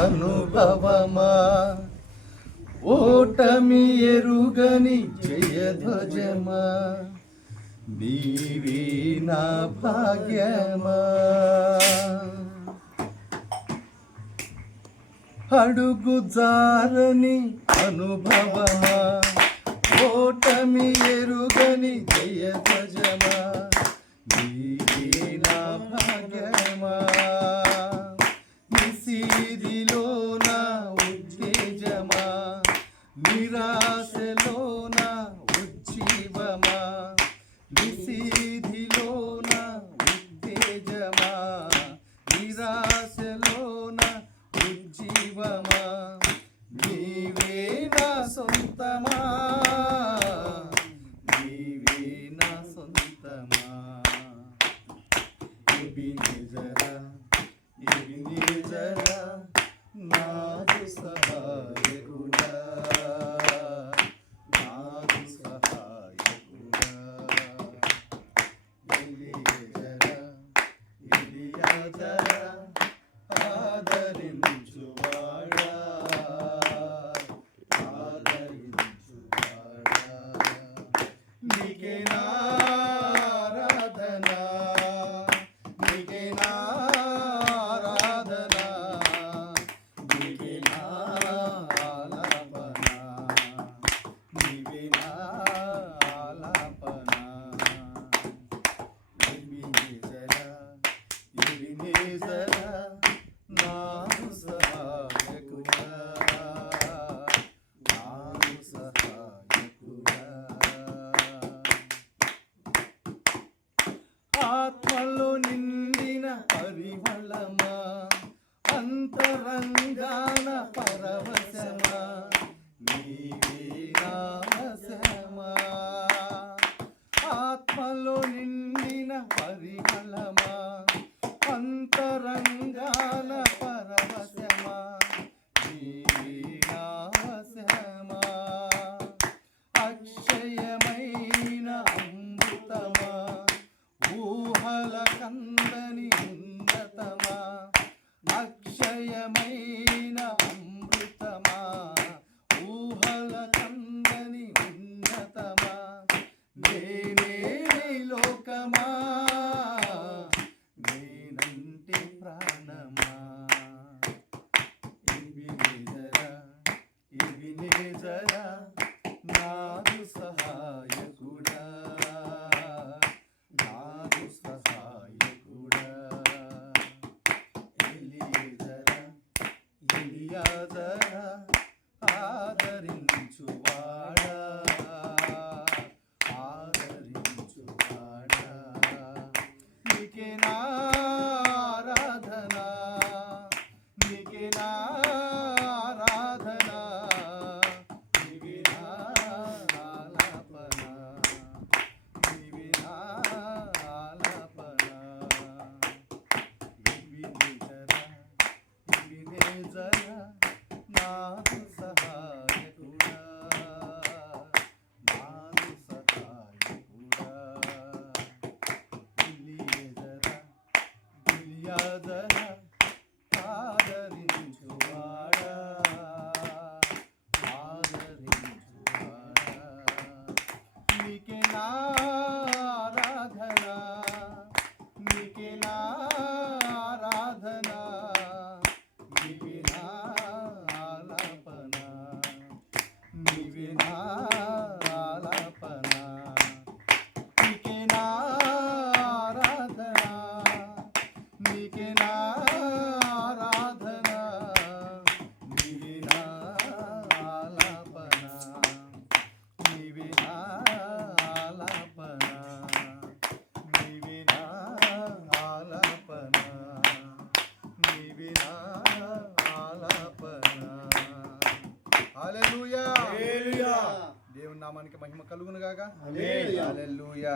అనుభవమా ఓటమి ఎరుగని జయధ్వజమా నీవే నా భాగ్యమా అడుగు జారని అనుభవమా ఓటమి ఎరుగని జయధ్వజమా నీవే నా భాగ్యమా నిశీదిలోన ఉత్తేజమా నిరాశలోన ఉజ్జీవమా నిశీదిలోన ఉత్తేజమా నిరాశలోన ఉజ్జీవమా నీవే నా సొంతమా నీవే నా సొంతమా ఎబినేజరా ఎబినేజరా నాదు సహాయకుడా నాదు సహాయకుడా ఎలియజరా ఎలియజరా ఆదరించువాడా ఆదరించువాడా నీకే నా ఆరాధన నీకే నా ఆరాధన నీకే నా ఆలాపన నీవే నా ఆలాపన ఎబినేజరా ఎబినేజరా నాదు సహాయకుడా నాదు సహాయకుడా ఆత్మలో నిండిన పరిమళమా అంతరంగాన పరవశమా నీవే నా వశమా ఆత్మలో నిండిన పరిమళమా అంతరంగాన పరవశమా నీవే నా వశమా అక్షయమైన అమృతమా ఊహల కందని ఉన్నతమా అక్షయమైన అమృతమా ఊహల కందని ఉన్నతమా నేనే లోకమా నేనంటే ప్రాణమా ఎబినేజరా ఎబినేజరా నాదు సహాయకుడా నాదు సహాయకుడా ఎలియజరా ఎలియజరా ఆదరించువాడా ఆదరించువాడా నీకే నా ఆరాధన నీకే నా ఆరాధన నీవే నా ఆలాపన నీవే నా ఆలాపన ఎబినేజరా ఎబినేజరా నాదు సహాయకుడా నాదు సహాయకుడా ఎలియజరా ఎలియజరా ఆదరించువాడా ఆదరించువాడా నీకే నా ఆరాధన నీకే నా ఆరాధన నీవే నా ఆలాపన నీవే నా ఆలాపన నీకే నా ఆరాధన నీకే నా ఆరాధన నీవే నా ఆలాపన నీవే నా ఆలాపన నీవే నా ఆలాపన నీవే నా ఆలాపన హల్లెలూయా హల్లెలూయా దేవుని నామానికి మహిమ కలుగును గాక హల్లెలూయా హల్లెలూయా